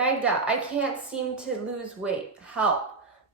Magda, I can't seem to lose weight. Help.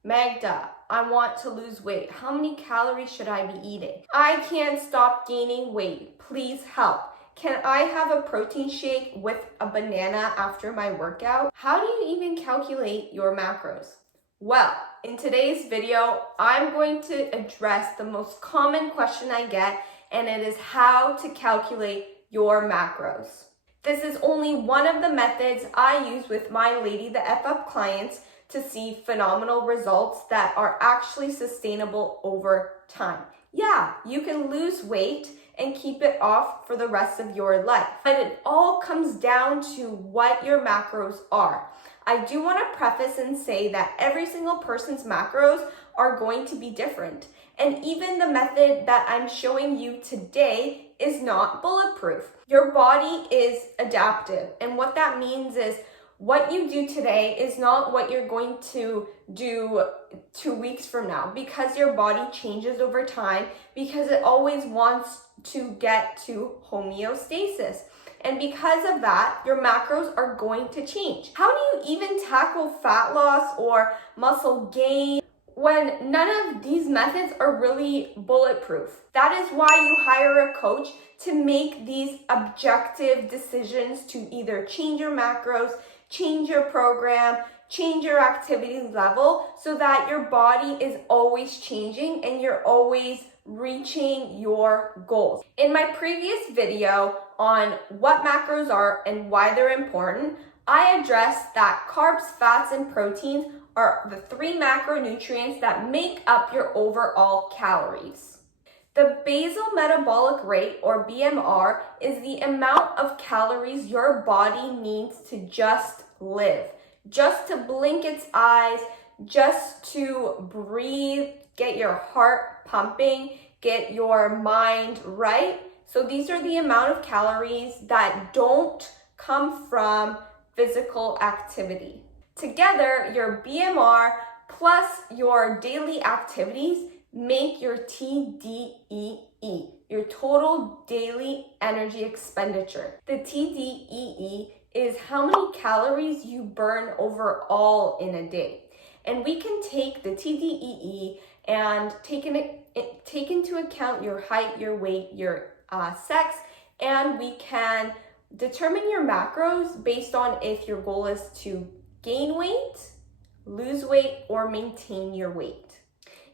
Magda, I want to lose weight. How many calories should I be eating? I can't stop gaining weight. Please help. Can I have a protein shake with a banana after my workout? How do you even calculate your macros? Well, in today's video, I'm going to address the most common question I get, and it is how to calculate your macros. This is only one of the methods I use with my Lady the F Up clients to see phenomenal results that are actually sustainable over time. Yeah, you can lose weight and keep it off for the rest of your life, but it all comes down to what your macros are. I do want to preface and say that every single person's macros are going to be different. And even the method that I'm showing you today is not bulletproof. Your body is adaptive. And what that means is what you do today is not what you're going to do 2 weeks from now, because your body changes over time, because it always wants to get to homeostasis. And because of that, your macros are going to change. How do you even tackle fat loss or muscle gain when none of these methods are really bulletproof? That is why you hire a coach to make these objective decisions to either change your macros, change your program, change your activity level, so that your body is always changing and you're always reaching your goals. In my previous video on what macros are and why they're important, I addressed that carbs, fats, and proteins are the 3 macronutrients that make up your overall calories. The basal metabolic rate, or BMR, is the amount of calories your body needs to just live, just to blink its eyes, just to breathe, get your heart pumping, get your mind right. So these are the amount of calories that don't come from physical activity. Together, your BMR plus your daily activities make your TDEE, your total daily energy expenditure. The TDEE is how many calories you burn overall in a day. And we can take the TDEE and take into account your height, your weight, your sex, and we can determine your macros based on if your goal is to gain weight, lose weight, or maintain your weight.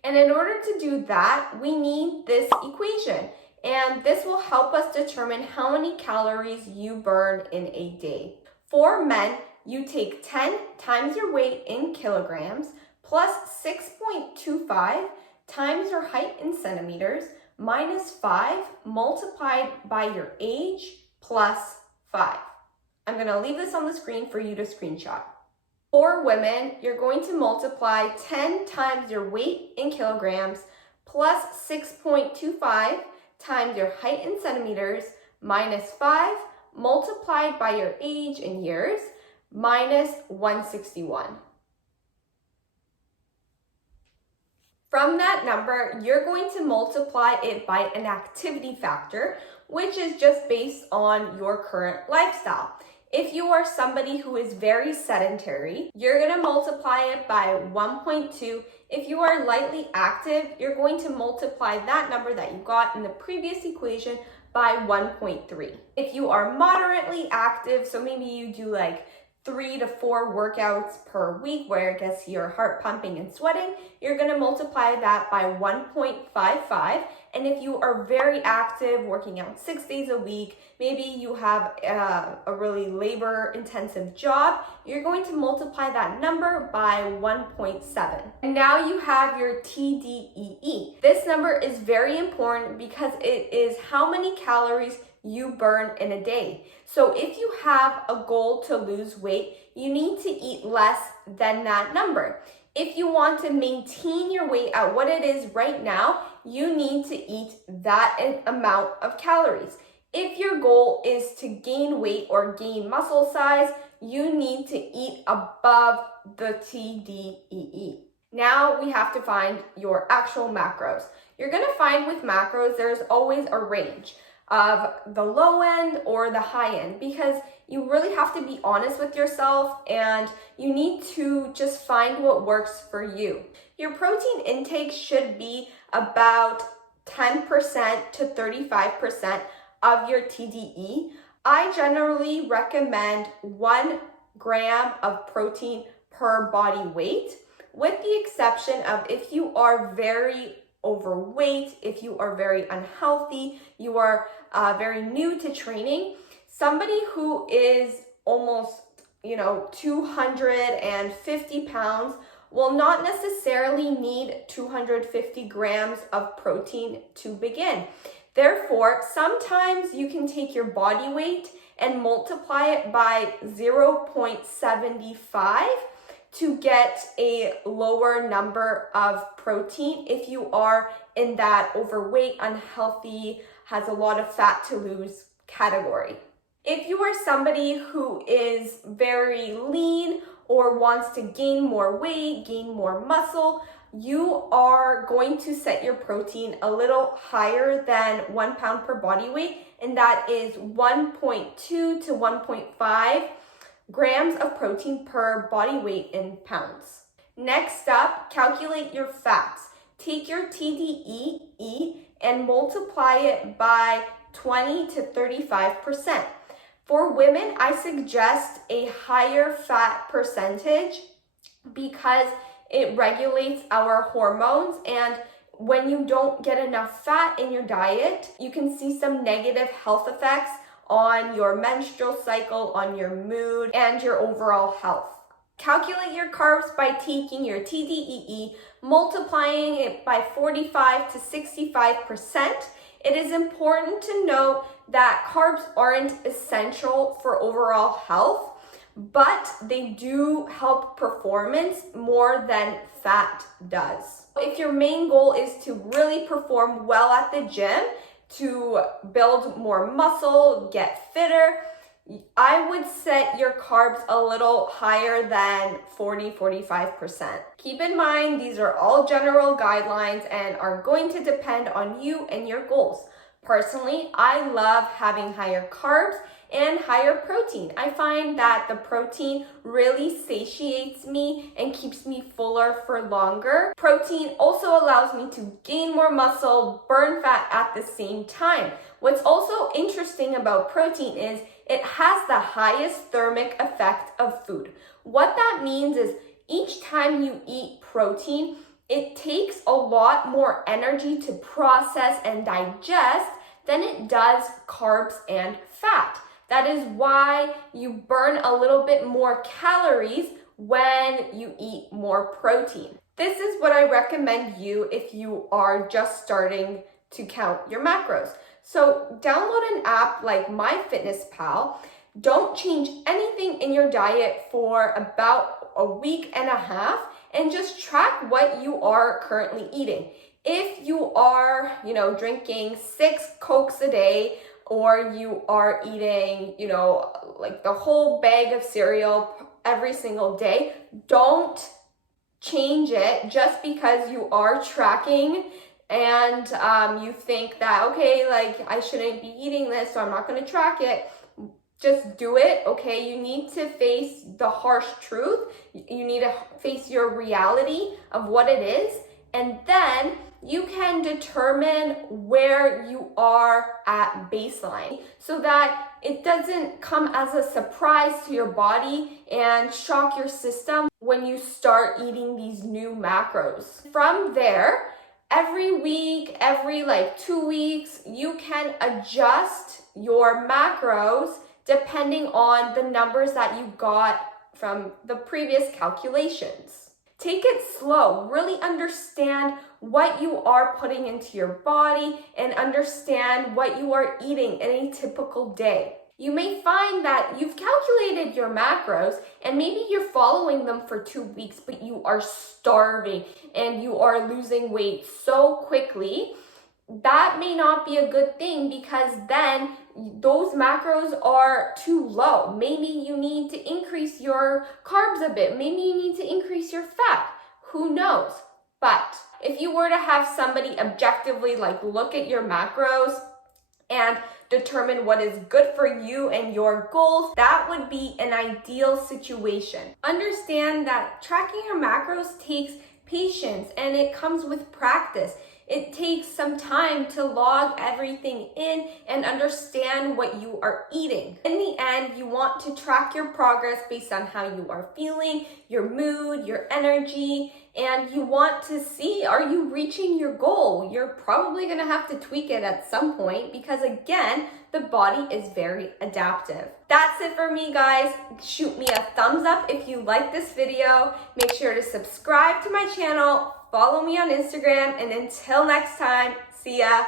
And in order to do that, we need this equation. And this will help us determine how many calories you burn in a day. For men, you take 10 times your weight in kilograms plus 6.25 times your height in centimeters minus 5 multiplied by your age plus 5. I'm going to leave this on the screen for you to screenshot. For women, you're going to multiply 10 times your weight in kilograms plus 6.25 times your height in centimeters minus 5 multiplied by your age in years minus 161. From that number, you're going to multiply it by an activity factor, which is just based on your current lifestyle. If you are somebody who is very sedentary, you're going to multiply it by 1.2. If you are lightly active, you're going to multiply that number that you got in the previous equation by 1.3. If you are moderately active, so maybe you do like 3 to 4 workouts per week where it gets your heart pumping and sweating, you're going to multiply that by 1.55. And if you are very active, working out 6 days a week, maybe you have a really labor-intensive job, you're going to multiply that number by 1.7. And now you have your TDEE. This number is very important because it is how many calories you burn in a day. So if you have a goal to lose weight, you need to eat less than that number. If you want to maintain your weight at what it is right now, you need to eat that amount of calories. If your goal is to gain weight or gain muscle size, you need to eat above the TDEE. Now we have to find your actual macros. You're going to find with macros, there's always a range. of the low end or the high end, because you really have to be honest with yourself and you need to just find what works for you. Your protein intake should be about 10% to 35% of your TDE. I generally recommend 1 gram of protein per body weight, with the exception of if you are very overweight, if you are very unhealthy, you are very new to training. Somebody who is almost 250 pounds will not necessarily need 250 grams of protein to begin. Therefore, sometimes you can take your body weight and multiply it by 0.75 to get a lower number of protein if you are in that overweight, unhealthy, has a lot of fat to lose category. If you are somebody who is very lean or wants to gain more weight, gain more muscle, you are going to set your protein a little higher than 1 pound per body weight, and that is 1.2 to 1.5 grams of protein per body weight in pounds. Next up, calculate your fats. Take your TDEE and multiply it by 20 to 35%. For women, I suggest a higher fat percentage because it regulates our hormones, and when you don't get enough fat in your diet, you can see some negative health effects on your menstrual cycle, on your mood, and your overall health. Calculate your carbs by taking your TDEE, multiplying it by 45 to 65%. It is important to note that carbs aren't essential for overall health, but they do help performance more than fat does. If your main goal is to really perform well at the gym, to build more muscle, get fitter, I would set your carbs a little higher than 40-45%. Keep in mind, these are all general guidelines and are going to depend on you and your goals. Personally, I love having higher carbs and higher protein. I find that the protein really satiates me and keeps me fuller for longer. Protein also allows me to gain more muscle, burn fat at the same time. What's also interesting about protein is it has the highest thermic effect of food. What that means is each time you eat protein, it takes a lot more energy to process and digest than it does carbs and fat. That is why you burn a little bit more calories when you eat more protein. This is what I recommend you if you are just starting to count your macros. So download an app like MyFitnessPal. Don't change anything in your diet for about a week and a half and just track what you are currently eating. If you are, drinking 6 Cokes a day, or you are eating, like the whole bag of cereal every single day, don't change it just because you are tracking and you think that, okay, like I shouldn't be eating this, so I'm not going to track it. Just do it, okay? You need to face the harsh truth. You need to face your reality of what it is, and then you can determine where you are at baseline so that it doesn't come as a surprise to your body and shock your system when you start eating these new macros. From there, every week, every 2 weeks, you can adjust your macros depending on the numbers that you got from the previous calculations. Take it slow, really understand what you are putting into your body and understand what you are eating in a typical day. You may find that you've calculated your macros and maybe you're following them for 2 weeks, but you are starving and you are losing weight so quickly. That may not be a good thing because then those macros are too low. Maybe you need to increase your carbs a bit. Maybe you need to increase your fat. Who knows? But if you were to have somebody objectively look at your macros and determine what is good for you and your goals, that would be an ideal situation. Understand that tracking your macros takes patience and it comes with practice. It takes some time to log everything in and understand what you are eating. In the end, you want to track your progress based on how you are feeling, your mood, your energy, and you want to see, are you reaching your goal? You're probably gonna have to tweak it at some point because again, the body is very adaptive. That's it for me, guys. Shoot me a thumbs up if you like this video. Make sure to subscribe to my channel, follow me on Instagram, and until next time, see ya.